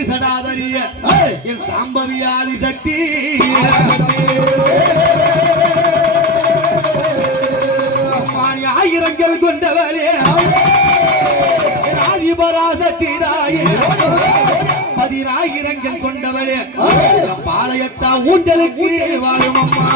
சக்தி சடாதரிய. என் சாம்பவியாதி சக்தி. ஆயிரங்கள் கொண்டவளே. ஆதிபராசக்தி தாயே. பதினாயிரங்கள் கொண்டவளே. பாளையத்தா ஊஞ்சலுக்கு வாழும் அம்மா.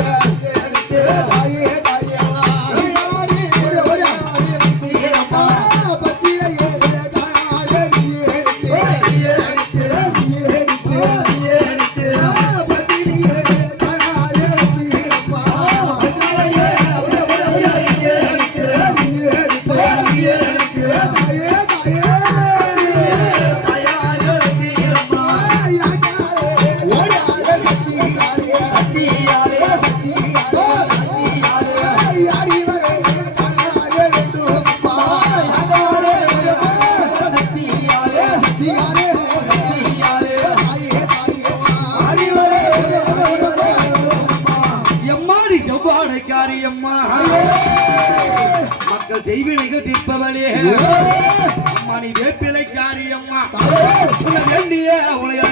Yeah, yeah, yeah. செய்வினைகள் தீர்ப்பவளே அம்மா நீ வேப்பிலை காரியம்மா உன்னை வேண்டிய உனைய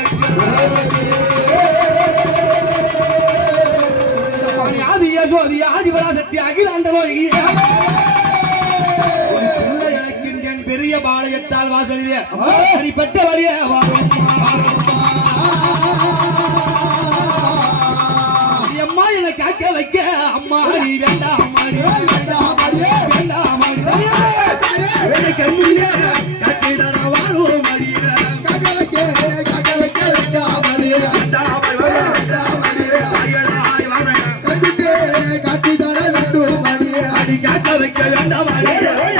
ஆதிய சோதி ஆதிபராசக்தி அகிலாண்டமோ பெரிய பாளையத்தால் வாசலிலே. அடிப்பட்ட வரிய வாரம் காட்டி தர வேண்டும் மணி அடி காட்ட வைக்க வேண்டாம்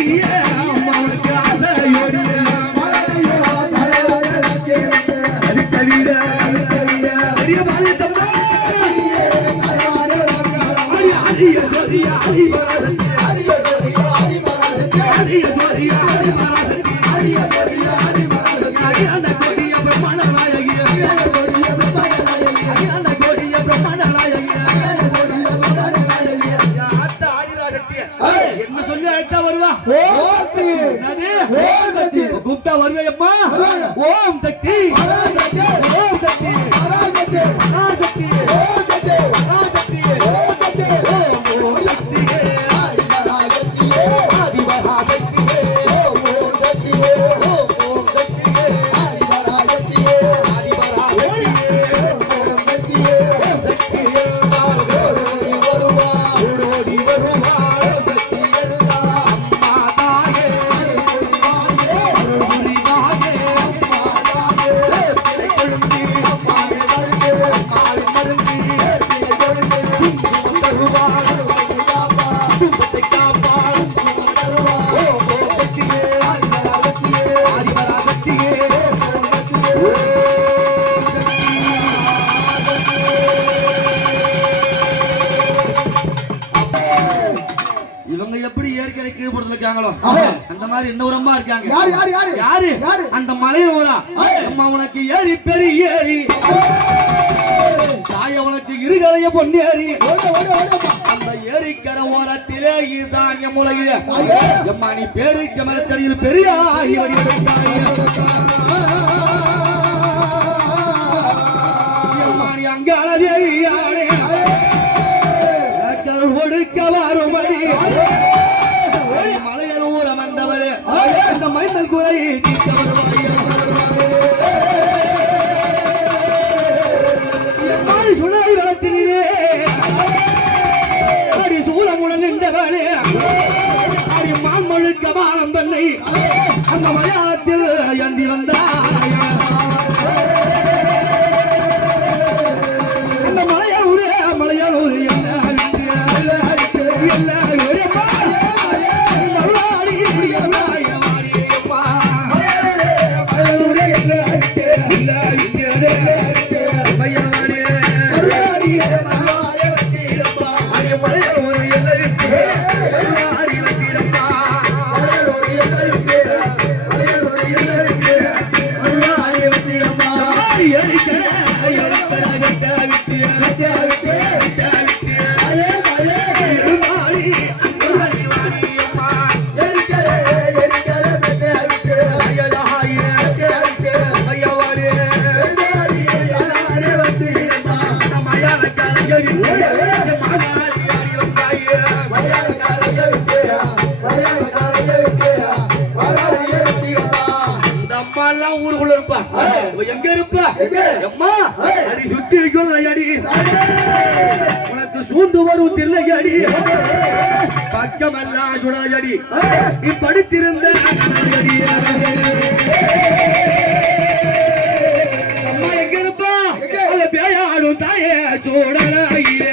yeah. இருக்காங்களோ? அந்த மாதிரி இன்னொரு அம்மா இருக்காங்க. யாரு யாரு யாரு? யாரு? அந்த மலையில அம்மா. உனக்கு ஏறி பெரிய ஏறி. இருகலைய பொன்னி அந்த ஏரிக்கர ஓரத்திலே ஈசான்ய முளைய எம்மா நீ பேரு கமலத்தடியில் பெரிய ஆகி வருகிறாய் அந்த மயாத்தில் ஏந்தி வந்தார் எங்க இருப்பா? அம்மா அடி சுத்தி அடி உனக்கு சூண்டு வரும் தில்லை அடி பக்கமெல்லாம் சுடாயடி. நீ படுத்திருந்த அம்மா எங்க இருப்பா? பேயாடும் தாயே சூடலாயிரே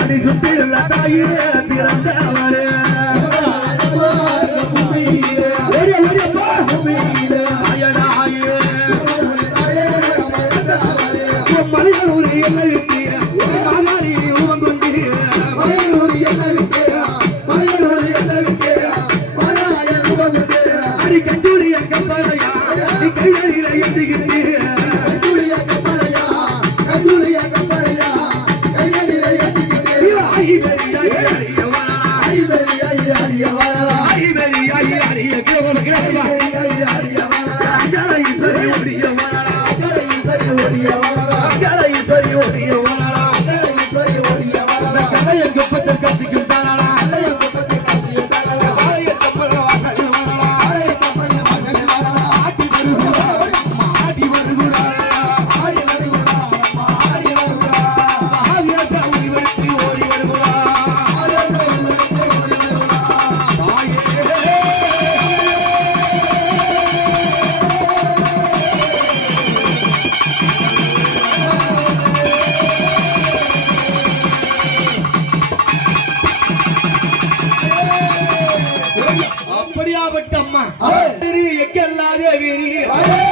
அடி சுத்திடுள்ள தாயிர பிறந்த 你，哎。